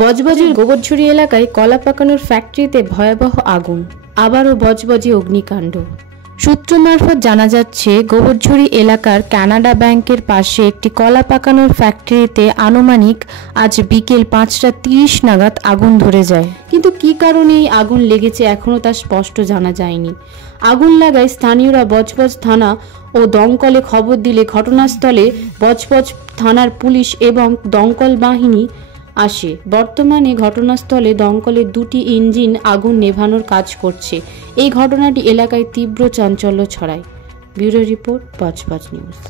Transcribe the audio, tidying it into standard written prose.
বজবজের গোবরঝুড়ি এলাকায় কলা পাকানোর ফ্যাক্টরিতে ভয়াবহ আগুন, আবারও বজবজে অগ্নিকাণ্ড। সূত্র মারফত জানা যাচ্ছে, গোবরঝুড়ি এলাকার কানাডা ব্যাংকের পাশে একটি কলা পাকানোর ফ্যাক্টরিতে আনুমানিক আজ বিকেল 5:30 নাগাদ আগুন ধরে যায়। কিন্তু কী কারণে এই আগুন লেগেছে এখনও তা স্পষ্ট জানা যায়নি। আগুন লাগায় স্থানীয়রা বজবজ থানা ও দমকলে খবর দিলে ঘটনাস্থলে বজবজ থানার পুলিশ এবং দমকল বাহিনী আসে। বর্তমানে ঘটনাস্থলে দমকলের 2টি ইঞ্জিন আগুন নেভানোর কাজ করছে। এই ঘটনাটি এলাকায় তীব্র চাঞ্চল্য ছড়ায়। Bureau report, Budge Budge news.